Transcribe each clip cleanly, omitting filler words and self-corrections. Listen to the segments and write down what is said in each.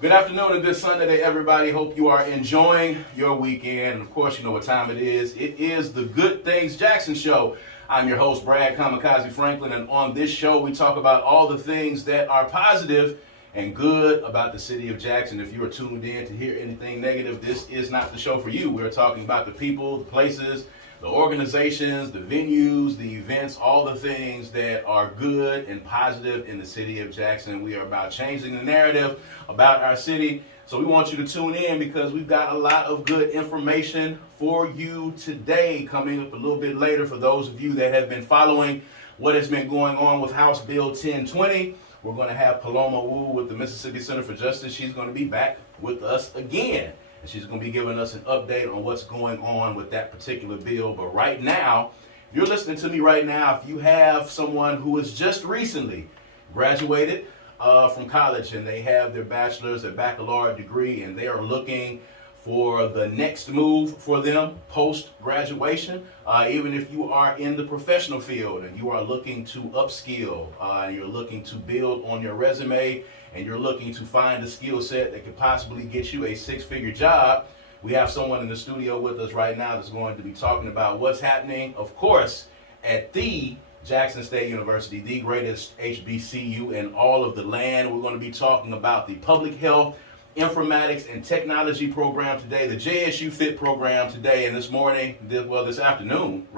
Good afternoon and good Sunday to everybody. Hope you are enjoying your weekend. And of course, you know what time it is. It is the Good Things Jackson Show. I'm your host, Brad Kamikaze Franklin, and on this show, we talk about all the things that are positive and good about the city of Jackson. If you are tuned in to hear anything negative, this is not the show for you. We're talking about the people, the places, the organizations, the venues, the events, all the things that are good and positive in the city of Jackson. We are about changing the narrative about our city. So we want you to tune in because we've got a lot of good information for you today. Coming up a little bit later, for those of you that have been following what has been going on with House Bill 1020, we're going to have Paloma Wu with the Mississippi Center for Justice. She's going to be back with us again. And she's going to be giving us an update on what's going on with that particular bill. But right now, if you're listening to me right now, if you have someone who has just recently graduated from college and they have their bachelor's or baccalaureate degree and they are looking for the next move for them post-graduation, even if you are in the professional field and you are looking to upskill, you're looking to build on your resume, and you're looking to find a skill set that could possibly get you a six-figure job, we have someone in the studio with us right now that's going to be talking about what's happening, of course, at the Jackson State University, the greatest HBCU in all of the land. We're going to be talking about the public health, informatics, and technology program today, the JSU Phit program today, and this afternoon,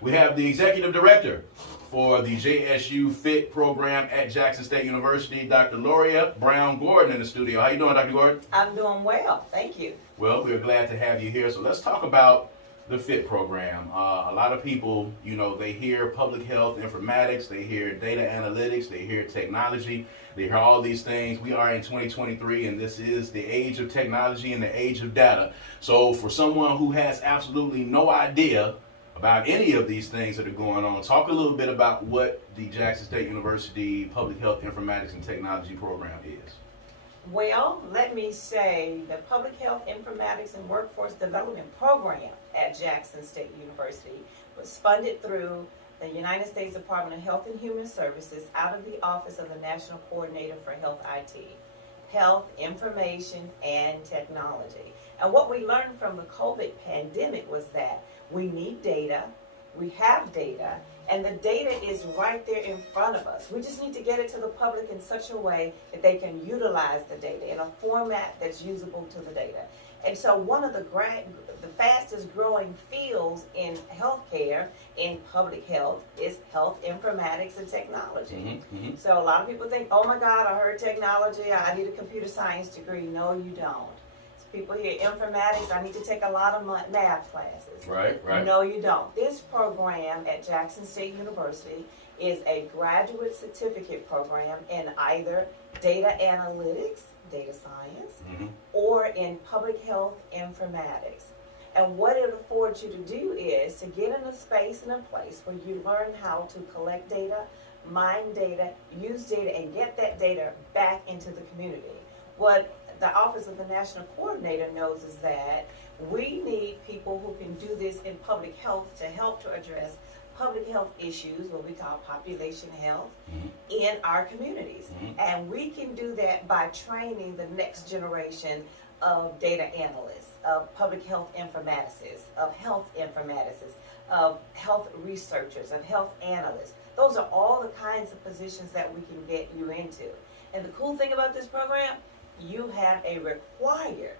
we have the executive director for the JSU Phit program at Jackson State University, Dr. Loria Brown Gordon, in the studio. How you doing, Dr. Gordon? I'm doing well, thank you. Well, we're glad to have you here. So let's talk about the Phit program. A lot of people, they hear public health informatics, they hear data analytics, they hear technology, they hear all these things. We are in 2023, and this is the age of technology and the age of data. So for someone who has absolutely no idea about any of these things that are going on, talk a little bit about what the Jackson State University Public Health Informatics and Technology program is. Well, let me say the Public Health Informatics and Workforce Development program at Jackson State University was funded through the United States Department of Health and Human Services out of the Office of the National Coordinator for Health IT, Health, Information, and Technology. And what we learned from the COVID pandemic was that we need data, we have data, and the data is right there in front of us. We just need to get it to the public in such a way that they can utilize the data in a format that's usable to the data. And so one of the fastest growing fields in healthcare, in public health, is health informatics and technology. So a lot of people think, oh my God, I heard technology, I need a computer science degree. No, you don't. People hear informatics, I need to take a lot of math classes. Right. No, you don't. This program at Jackson State University is a graduate certificate program in either data analytics, data science, or in public health informatics. And what it affords you to do is to get in a space and a place where you learn how to collect data, mine data, use data, and get that data back into the community. What the Office of the National Coordinator knows is that we need people who can do this in public health to help to address public health issues, what we call population health, in our communities. And we can do that by training the next generation of data analysts, of public health informaticists, of health informaticists, of health researchers, of health analysts. Those are all the kinds of positions that we can get you into. And the cool thing about this program, you have a required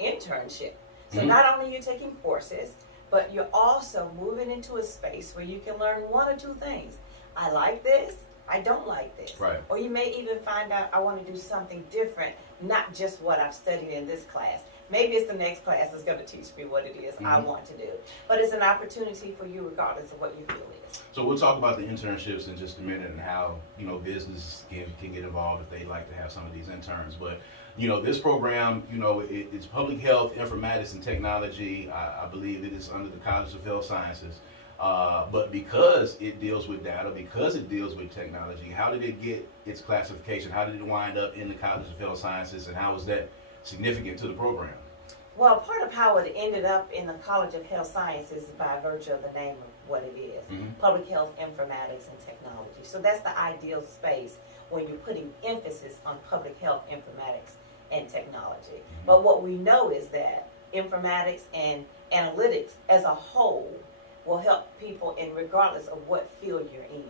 internship. So not only are you taking courses, but you're also moving into a space where you can learn one or two things. I like this, I don't like this. Right. Or you may even find out I want to do something different, not just what I've studied in this class. Maybe it's the next class that's going to teach me what it is I want to do. But it's an opportunity for you regardless of what you feel it is. So we'll talk about the internships in just a minute and how, business can get involved if they like to have some of these interns. But, this program, it's public health, informatics, and technology. I believe it is under the College of Health Sciences. But because it deals with data, because it deals with technology, how did it get its classification? How did it wind up in the College of Health Sciences, and how was that significant to the program? Well, part of how it ended up in the College of Health Sciences is by virtue of the name of what it is, Public Health Informatics and Technology. So that's the ideal space when you're putting emphasis on public health informatics and technology. But what we know is that informatics and analytics as a whole will help people in regardless of what field you're in.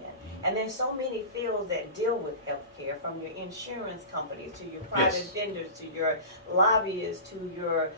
And there's so many fields that deal with healthcare, from your insurance companies to your private vendors to your lobbyists to your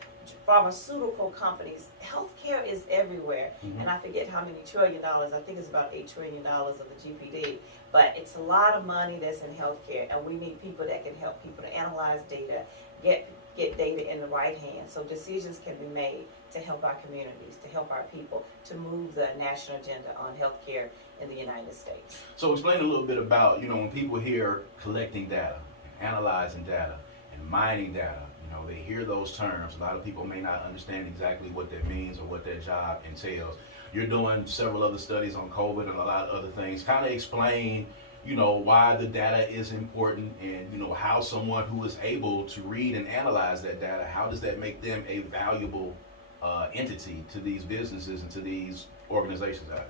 pharmaceutical companies. Healthcare is everywhere. And I forget how many $1 trillion, I think it's about $8 trillion of the GPD, but it's a lot of money that's in healthcare, and we need people that can help people to analyze data, get data in the right hands so decisions can be made to help our communities, to help our people, to move the national agenda on healthcare in the United States. So explain a little bit about, when people hear collecting data, and analyzing data, and mining data, they hear those terms. A lot of people may not understand exactly what that means or what that job entails. You're doing several other studies on COVID and a lot of other things. Kind of explain, why the data is important, and, how someone who is able to read and analyze that data, how does that make them a valuable entity to these businesses and to these organizations out there?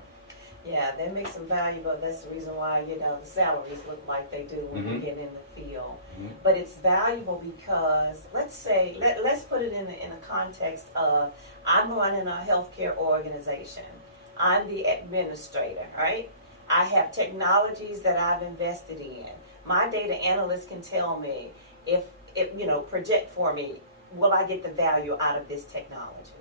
Yeah, that makes them valuable. That's the reason why, the salaries look like they do when you get in the field. But it's valuable because, let's put it in a context of, I'm running a healthcare organization. I'm the administrator, right? I have technologies that I've invested in. My data analyst can tell me if project for me, will I get the value out of this technology?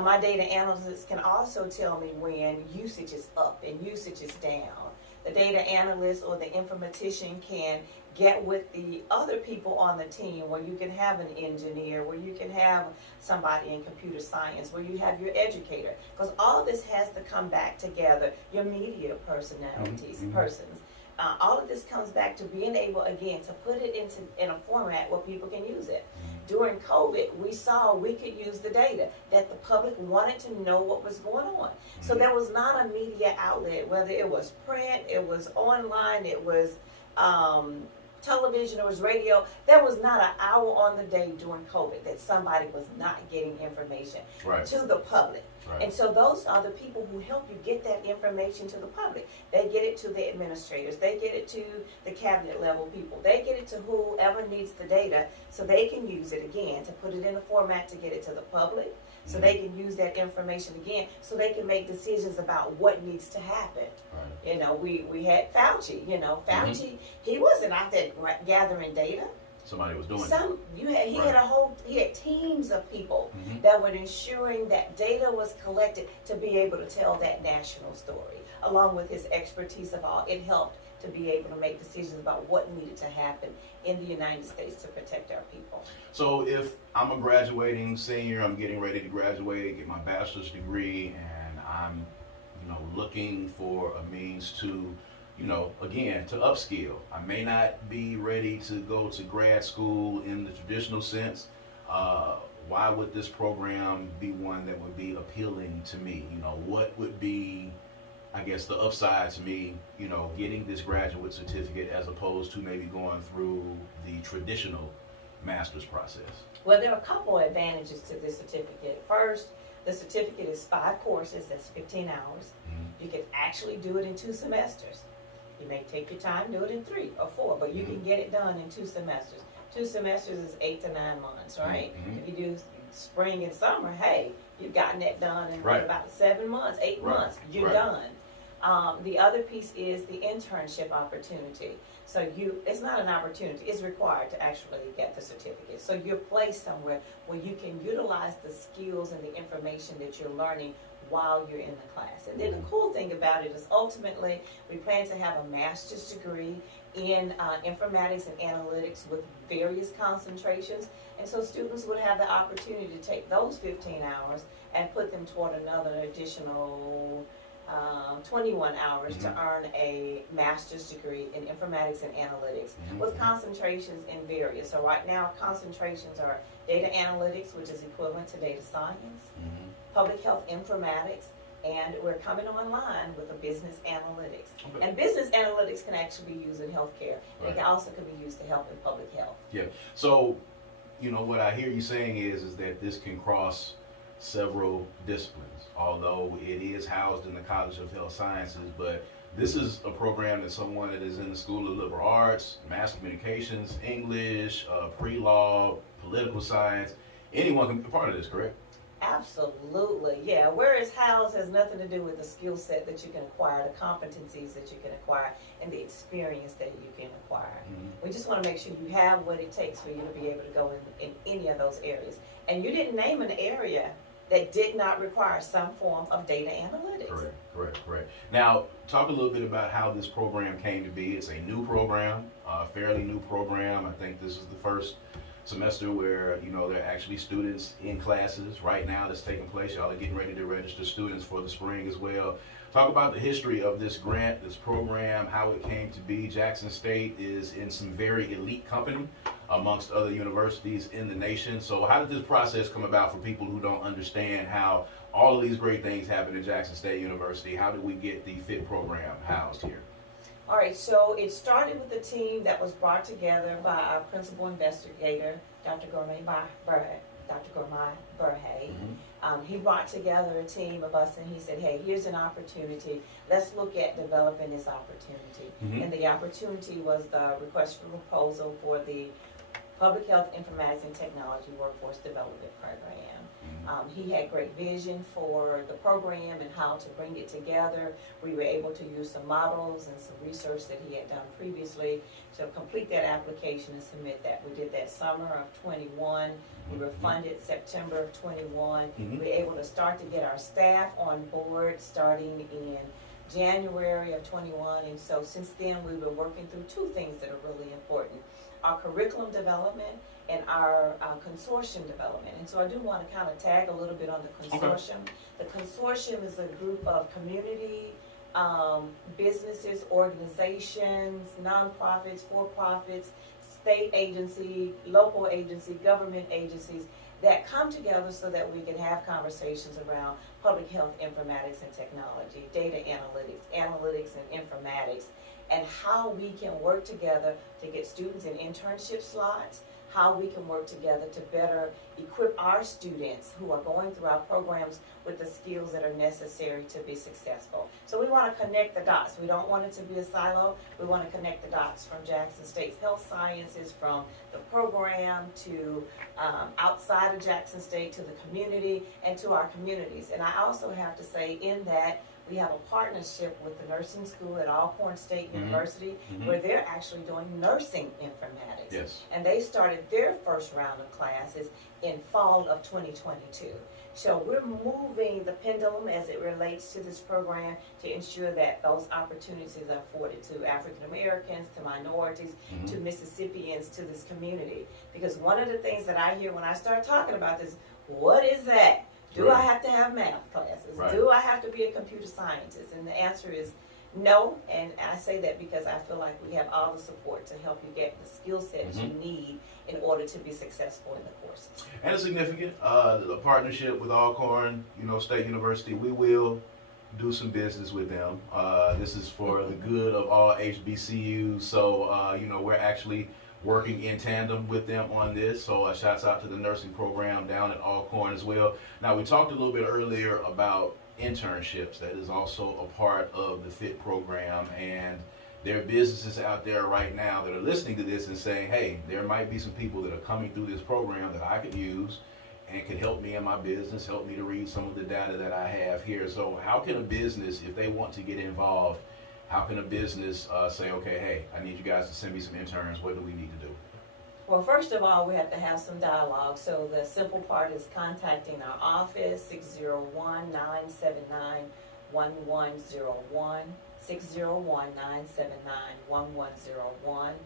My data analyst can also tell me when usage is up and usage is down. The data analyst or the informatician can get with the other people on the team, where you can have an engineer, where you can have somebody in computer science, where you have your educator, because all of this has to come back together, your media personalities, persons. All of this comes back to being able, again, to put it in a format where people can use it. During COVID, we saw we could use the data, that the public wanted to know what was going on. So there was not a media outlet, whether it was print, it was online, it was television, it was radio. There was not an hour on the day during COVID that somebody was not getting information to the public. And so those are the people who help you get that information to the public. They get it to the administrators. They get it to the cabinet level people. They get it to whoever needs the data, so they can use it again to put it in a format to get it to the public, so they can use that information again, so they can make decisions about what needs to happen. We had Fauci. Fauci, he wasn't out there gathering data. Somebody was doing He had teams of people that were ensuring that data was collected to be able to tell that national story, along with his expertise of all. It helped to be able to make decisions about what needed to happen in the United States to protect our people. So if I'm a graduating senior, I'm getting ready to graduate, get my bachelor's degree, and I'm, looking for a means to, again, to upskill. I may not be ready to go to grad school in the traditional sense. Why would this program be one that would be appealing to me? What would be, I guess, the upside to me, getting this graduate certificate as opposed to maybe going through the traditional master's process? Well, there are a couple of advantages to this certificate. First, the certificate is 5 courses, that's 15 hours. You can actually do it in 2 semesters. You may take your time, do it in 3 or 4, but you can get it done in 2 semesters. 2 semesters is 8 to 9 months, right? If you do spring and summer, hey, you've gotten that done in about 7 months, 8 months, you're done. The other piece is the internship opportunity. So it's not an opportunity, it's required to actually get the certificate. So you're placed somewhere where you can utilize the skills and the information that you're learning while you're in the class. And then the cool thing about it is, ultimately, we plan to have a master's degree in informatics and analytics with various concentrations. And so students would have the opportunity to take those 15 hours and put them toward another additional 21 hours to earn a master's degree in informatics and analytics with concentrations in various. So right now, concentrations are data analytics, which is equivalent to data science, public health informatics, and we're coming online with a business analytics. And business analytics can actually be used in healthcare. It can also can be used to help in public health. Yeah. So, what I hear you saying is that this can cross several disciplines, although it is housed in the College of Health Sciences, but This is a program that someone that is in the School of Liberal Arts, Mass Communications, English, pre-law, political science, anyone can be part of this, correct? Absolutely, yeah. Where it's housed has nothing to do with the skill set that you can acquire, the competencies that you can acquire, and the experience that you can acquire. Mm-hmm. We just want to make sure you have what it takes for you to be able to go in any of those areas. And you didn't name an area that did not require some form of data analytics. Correct. Now, talk a little bit about how this program came to be. It's a new program, fairly new program. I think this is the first semester where, you know, there are actually students in classes right now that's taking place. Y'all are getting ready to register students for the spring as well. Talk about the history of this grant, this program, how it came to be. Jackson State is in some very elite company amongst other universities in the nation. So how did this process come about for people who don't understand how all of these great things happen at Jackson State University? How did we get the Phit program housed here? All right, so it started with a team that was brought together by our principal investigator, Dr. Gourmet Burhay. Mm-hmm. He brought together a team of us and he said, hey, here's an opportunity. Let's look at developing this opportunity. Mm-hmm. And the opportunity was the request for proposal for the Public Health Informatics and Technology Workforce Development Program. He had great vision for the program and how to bring it together. We were able to use some models and some research that he had done previously to complete that application and submit that. We did that summer of 21. We were funded September of 21. Mm-hmm. We were able to start to get our staff on board starting in January of 21. And so since then, we've been working through two things that are really important: our curriculum development and our consortium development. And so I do want to kind of tag a little bit on the consortium. Okay. The consortium is a group of community, businesses, organizations, nonprofits, for-profits, state agency, local agency, government agencies that come together so that we can have conversations around public health informatics and technology, data analytics and informatics, and how we can work together to get students in internship slots, how we can work together to better equip our students who are going through our programs with the skills that are necessary to be successful. So we want to connect the dots. We don't want it to be a silo. We want to connect the dots from Jackson State's health sciences, from the program to outside of Jackson State, to the community and to our communities. And I also have to say in that we have a partnership with the nursing school at Alcorn State University, where they're actually doing nursing informatics. Yes. And they started their first round of classes in fall of 2022. So we're moving the pendulum as it relates to this program to ensure that those opportunities are afforded to African Americans, to minorities, to Mississippians, to this community. Because one of the things that I hear when I start talking about this, what is that? Do I have to have math classes? Right. Do I have to be a computer scientist? And the answer is no. And I say that because I feel like we have all the support to help you get the skill sets you need in order to be successful in the courses. And it's significant. The partnership with Alcorn, State University, we will do some business with them. This is for the good of all HBCUs. So, we're actually working in tandem with them on this. So shouts out to the nursing program down at Alcorn as well. Now, we talked a little bit earlier about internships. That is also a part of the Phit program. And there are businesses out there right now that are listening to this and saying, hey, there might be some people that are coming through this program that I could use and could help me in my business, help me to read some of the data that I have here. So how can a business, if they want to get involved, how can a business say, okay, hey, I need you guys to send me some interns. What do we need to do? Well, first of all, we have to have some dialogue. So the simple part is contacting our office, 601-979-1101, 601-979-1101.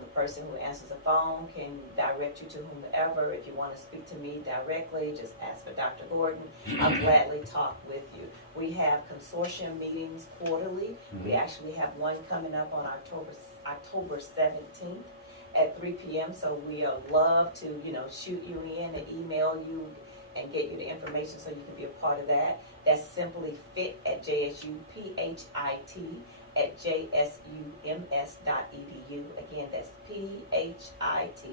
The person who answers the phone can direct you to whomever. If you want to speak to me directly, just ask for Dr. Gordon. I'll gladly talk with you. We have consortium meetings quarterly. We actually have one coming up on October 17th at 3 p.m. So we'll love to, shoot you in and email you and get you the information so you can be a part of that. That's simply Phit at JSU, P-H-I-T at JSUMS.edu. Again, that's P-H-I-T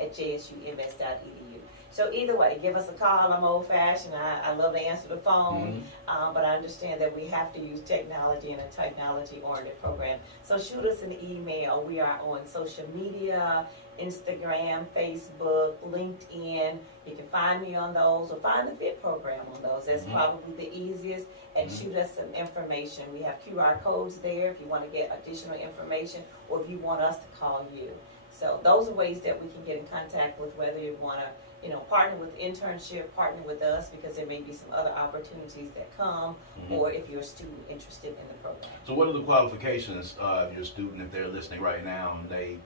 at JSUMS.edu. So either way, give us a call. I'm old-fashioned. I love to answer the phone, but I understand that we have to use technology in a technology-oriented program. So shoot us an email. We are on social media, Instagram, Facebook, LinkedIn. You can find me on those, or find the Phit program on those. That's probably the easiest. And shoot us some information. We have QR codes there if you want to get additional information, or if you want us to call you. So those are ways that we can get in contact with, whether you want to, partner with internship, partner with us, because there may be some other opportunities that come, or if you're a student interested in the program. So what are the qualifications of your student if they're listening right now and they,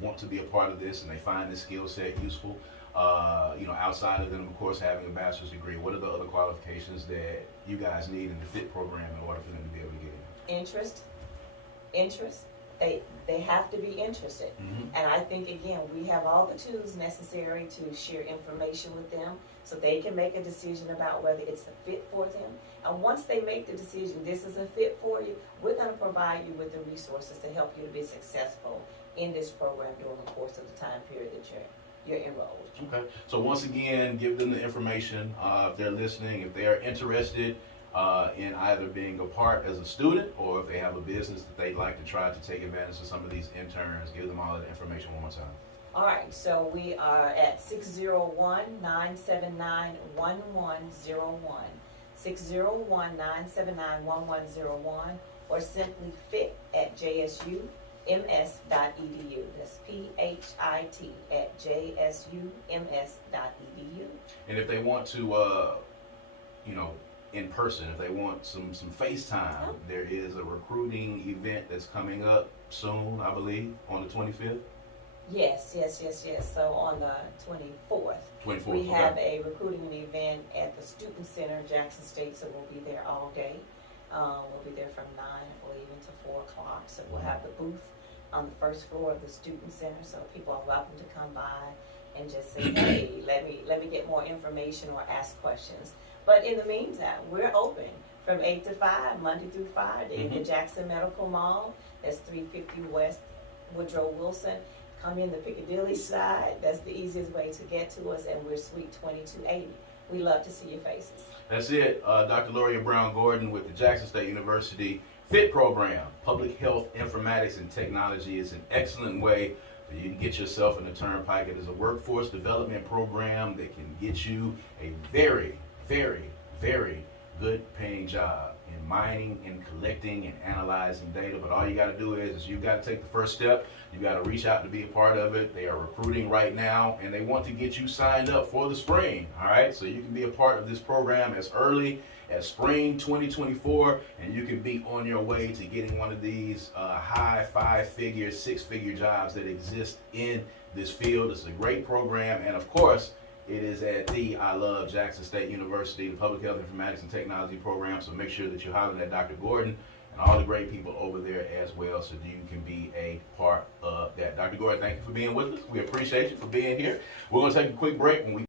want to be a part of this and they find this skill set useful? Outside of them, of course, having a bachelor's degree, what are the other qualifications that you guys need in the Phit program in order for them to be able to get in? Interest. They have to be interested. And I think, again, we have all the tools necessary to share information with them so they can make a decision about whether it's a fit for them. And once they make the decision, this is a fit for you, we're going to provide you with the resources to help you to be successful in this program during the course of the time period that you're enrolled. Okay. So once again, give them the information if they're listening, if they are interested in either being a part as a student, or if they have a business that they'd like to try to take advantage of some of these interns. Give them all of the information one more time. All right, so we are at 601-979-1101, 601-979-1101, or simply Phit at JSUMS.edu. That's P-H-I-T at JSUMS.edu. And if they want to, in person, if they want some FaceTime, there is a recruiting event that's coming up soon, I believe, on the 25th. Yes. So on the 24th, we have a recruiting event at the Student Center, Jackson State, so we'll be there all day. We'll be there from 9, I believe, until 4 o'clock. So we'll have the booth on the first floor of the Student Center, so people are welcome to come by and just say, hey, let me get more information or ask questions. But in the meantime, we're open from 8 to 5, Monday through Friday, in the Jackson Medical Mall. That's 350 West Woodrow Wilson. Come in the Piccadilly side. That's the easiest way to get to us, and we're Suite 2280. We love to see your faces. That's it. Dr. Loria Brown Gordon with the Jackson State University Phit program. Public Health, Informatics, and Technology is an excellent way for you to get yourself in the turnpike. It is a workforce development program that can get you a very, very, very good paying job in mining and collecting and analyzing data. But all you got to do is you've got to take the first step. You got to reach out to be a part of it. They are recruiting right now, and they want to get you signed up for the spring. All right, so you can be a part of this program as early as spring 2024, and you can be on your way to getting one of these high 5-figure, 6-figure jobs that exist in this field. It's a great program, and of course, it is at I love Jackson State University, the Public Health, Informatics, and Technology program. So make sure that you're hollering at Dr. Gordon and all the great people over there as well, so you can be a part of that. Dr. Gordon, thank you for being with us. We appreciate you for being here. We're going to take a quick break. When we